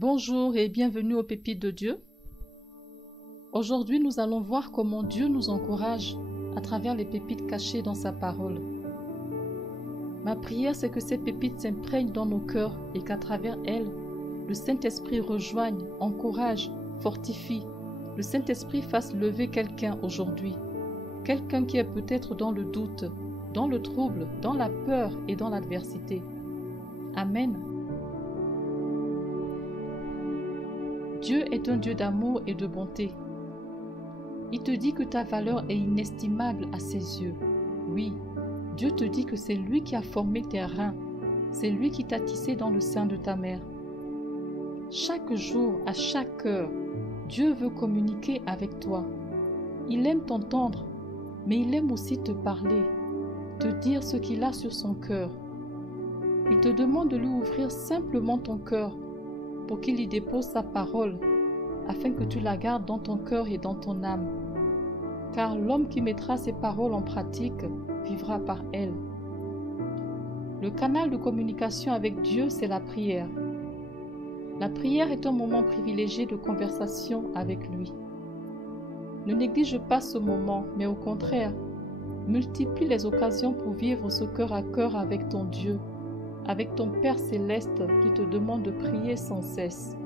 Bonjour et bienvenue aux Pépites de Dieu. Aujourd'hui, nous allons voir comment Dieu nous encourage à travers les pépites cachées dans sa parole. Ma prière, c'est que ces pépites s'imprègnent dans nos cœurs et qu'à travers elles, le Saint-Esprit rejoigne, encourage, fortifie. Le Saint-Esprit fasse lever quelqu'un aujourd'hui. Quelqu'un qui est peut-être dans le doute, dans le trouble, dans la peur et dans l'adversité. Amen. Dieu est un Dieu d'amour et de bonté. Il te dit que ta valeur est inestimable à ses yeux. Oui, Dieu te dit que c'est lui qui a formé tes reins. C'est lui qui t'a tissé dans le sein de ta mère. Chaque jour, à chaque heure, Dieu veut communiquer avec toi. Il aime t'entendre, mais il aime aussi te parler, te dire ce qu'il a sur son cœur. Il te demande de lui ouvrir simplement ton cœur pour qu'il y dépose sa parole, afin que tu la gardes dans ton cœur et dans ton âme. Car l'homme qui mettra ses paroles en pratique vivra par elles. Le canal de communication avec Dieu, c'est la prière. La prière est un moment privilégié de conversation avec lui. Ne néglige pas ce moment, mais au contraire, multiplie les occasions pour vivre ce cœur à cœur avec ton Dieu, avec ton Père céleste qui te demande de prier sans cesse.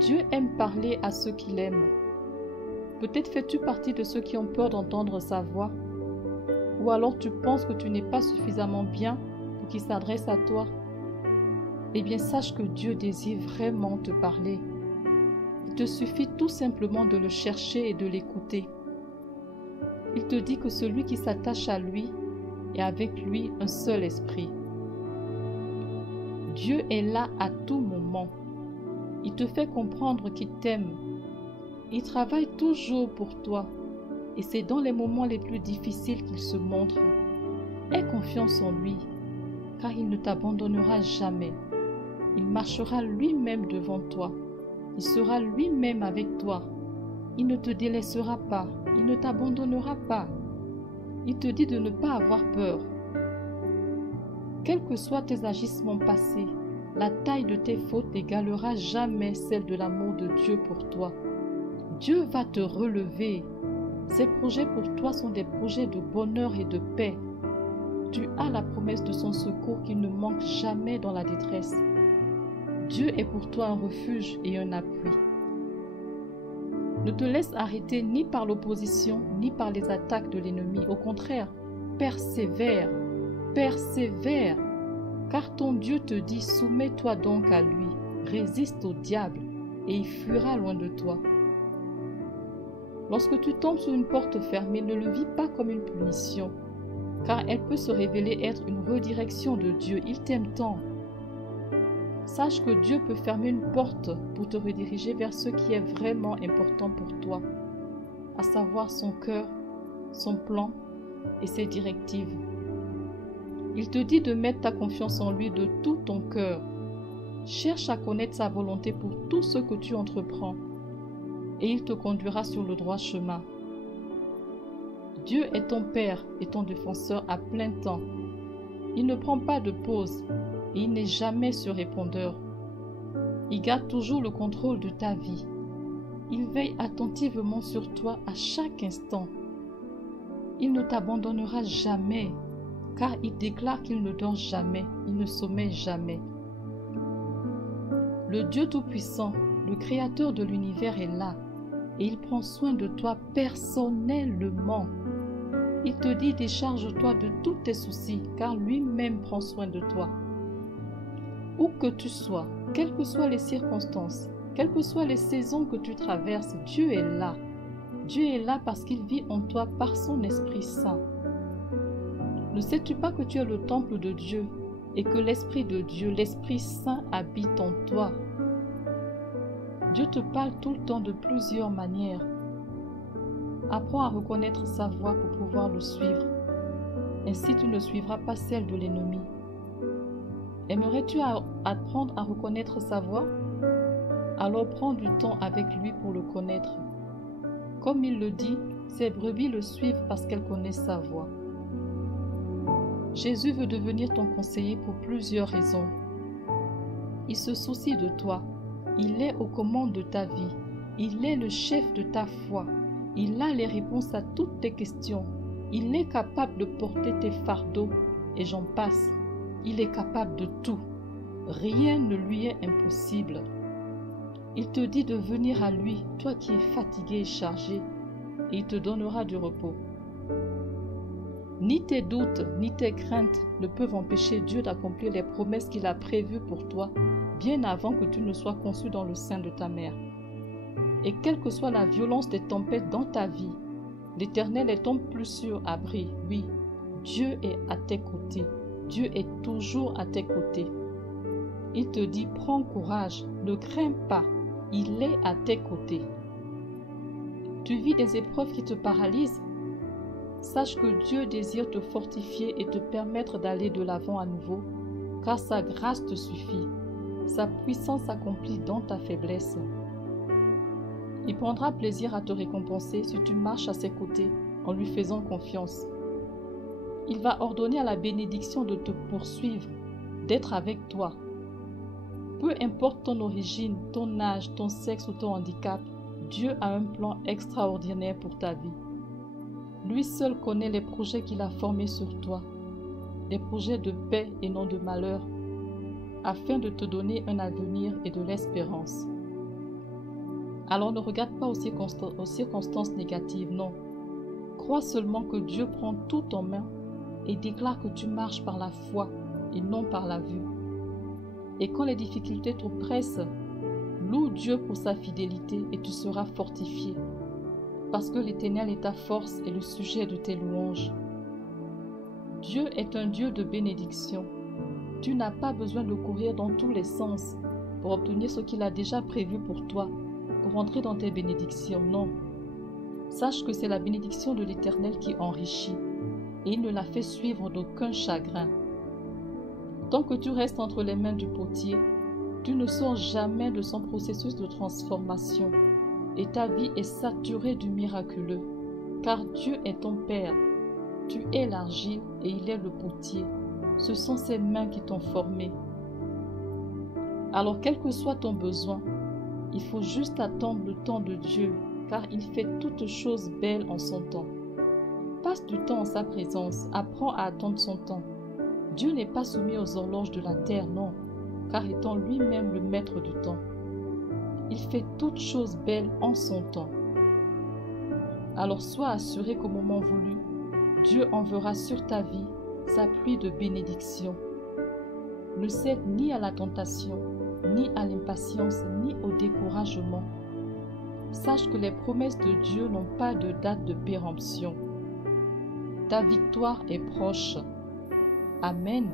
Dieu aime parler à ceux qu'il aime. Peut-être fais-tu partie de ceux qui ont peur d'entendre sa voix, ou alors tu penses que tu n'es pas suffisamment bien pour qu'il s'adresse à toi. Eh bien, sache que Dieu désire vraiment te parler. Il te suffit tout simplement de le chercher et de l'écouter. Il te dit que celui qui s'attache à lui et avec lui un seul esprit. Dieu est là à tout moment. Il te fait comprendre qu'il t'aime. Il travaille toujours pour toi et c'est dans les moments les plus difficiles qu'il se montre. Aie confiance en lui, car il ne t'abandonnera jamais. Il marchera lui-même devant toi. Il sera lui-même avec toi. Il ne te délaissera pas. Il ne t'abandonnera pas. Il te dit de ne pas avoir peur. Quels que soient tes agissements passés, la taille de tes fautes n'égalera jamais celle de l'amour de Dieu pour toi. Dieu va te relever. Ses projets pour toi sont des projets de bonheur et de paix. Tu as la promesse de son secours qui ne manque jamais dans la détresse. Dieu est pour toi un refuge et un appui. Ne te laisse arrêter ni par l'opposition, ni par les attaques de l'ennemi. Au contraire, persévère, persévère, car ton Dieu te dit, soumets-toi donc à lui, résiste au diable, et il fuira loin de toi. Lorsque tu tombes sur une porte fermée, ne le vis pas comme une punition, car elle peut se révéler être une redirection de Dieu. Il t'aime tant. Sache que Dieu peut fermer une porte pour te rediriger vers ce qui est vraiment important pour toi, à savoir son cœur, son plan et ses directives. Il te dit de mettre ta confiance en lui de tout ton cœur. Cherche à connaître sa volonté pour tout ce que tu entreprends et il te conduira sur le droit chemin. Dieu est ton Père et ton défenseur à plein temps. Il ne prend pas de pause. Et il n'est jamais sur répondeur. Il garde toujours le contrôle de ta vie. Il veille attentivement sur toi à chaque instant. Il ne t'abandonnera jamais, car il déclare qu'il ne dort jamais, il ne sommeille jamais. Le Dieu Tout-Puissant, le Créateur de l'univers est là, et il prend soin de toi personnellement. Il te dit décharge-toi de tous tes soucis, car lui-même prend soin de toi. Où que tu sois, quelles que soient les circonstances, quelles que soient les saisons que tu traverses, Dieu est là. Dieu est là parce qu'il vit en toi par son Esprit Saint. Ne sais-tu pas que tu es le temple de Dieu et que l'Esprit de Dieu, l'Esprit Saint, habite en toi? Dieu te parle tout le temps de plusieurs manières. Apprends à reconnaître sa voix pour pouvoir le suivre. Ainsi tu ne suivras pas celle de l'ennemi. Aimerais-tu apprendre à reconnaître sa voix? Alors prends du temps avec lui pour le connaître. Comme il le dit, ses brebis le suivent parce qu'elles connaissent sa voix. Jésus veut devenir ton conseiller pour plusieurs raisons. il se soucie de toi. Il est aux commandes de ta vie. Il est le chef de ta foi. Il a les réponses à toutes tes questions. Il est capable de porter tes fardeaux et j'en passe. Il est capable de tout. Rien ne lui est impossible. Il te dit de venir à lui, toi qui es fatigué et chargé, et il te donnera du repos. Ni tes doutes, ni tes craintes ne peuvent empêcher Dieu d'accomplir les promesses qu'il a prévues pour toi, bien avant que tu ne sois conçu dans le sein de ta mère. Et quelle que soit la violence des tempêtes dans ta vie, l'Éternel est ton plus sûr abri. Oui, Dieu est à tes côtés. Dieu est toujours à tes côtés. Il te dit, prends courage, ne crains pas, il est à tes côtés. Tu vis des épreuves qui te paralysent? Sache que Dieu désire te fortifier et te permettre d'aller de l'avant à nouveau, car sa grâce te suffit. Sa puissance s'accomplit dans ta faiblesse. Il prendra plaisir à te récompenser si tu marches à ses côtés en lui faisant confiance. Il va ordonner à la bénédiction de te poursuivre, d'être avec toi. Peu importe ton origine, ton âge, ton sexe ou ton handicap, Dieu a un plan extraordinaire pour ta vie. Lui seul connaît les projets qu'il a formés sur toi, des projets de paix et non de malheur, afin de te donner un avenir et de l'espérance. Alors ne regarde pas aux circonstances négatives, non. Crois seulement que Dieu prend tout en main et déclare que tu marches par la foi et non par la vue. Et quand les difficultés t'oppressent, loue Dieu pour sa fidélité et tu seras fortifié, parce que l'Éternel est ta force et le sujet de tes louanges. Dieu est un Dieu de bénédiction. Tu n'as pas besoin de courir dans tous les sens pour obtenir ce qu'il a déjà prévu pour toi, pour entrer dans tes bénédictions. Non. Sache que c'est la bénédiction de l'Éternel qui enrichit, et il ne la fait suivre d'aucun chagrin. Tant que tu restes entre les mains du potier, tu ne sors jamais de son processus de transformation, et ta vie est saturée du miraculeux, car Dieu est ton Père. Tu es l'argile et il est le potier. Ce sont ses mains qui t'ont formé. Alors quel que soit ton besoin, il faut juste attendre le temps de Dieu, car il fait toutes choses belles en son temps. Passe du temps en sa présence, apprends à attendre son temps. Dieu n'est pas soumis aux horloges de la terre, non, car étant lui-même le maître du temps. Il fait toutes choses belles en son temps. Alors sois assuré qu'au moment voulu, Dieu enverra sur ta vie sa pluie de bénédiction. Ne cède ni à la tentation, ni à l'impatience, ni au découragement. Sache que les promesses de Dieu n'ont pas de date de péremption. Ta victoire est proche. Amen.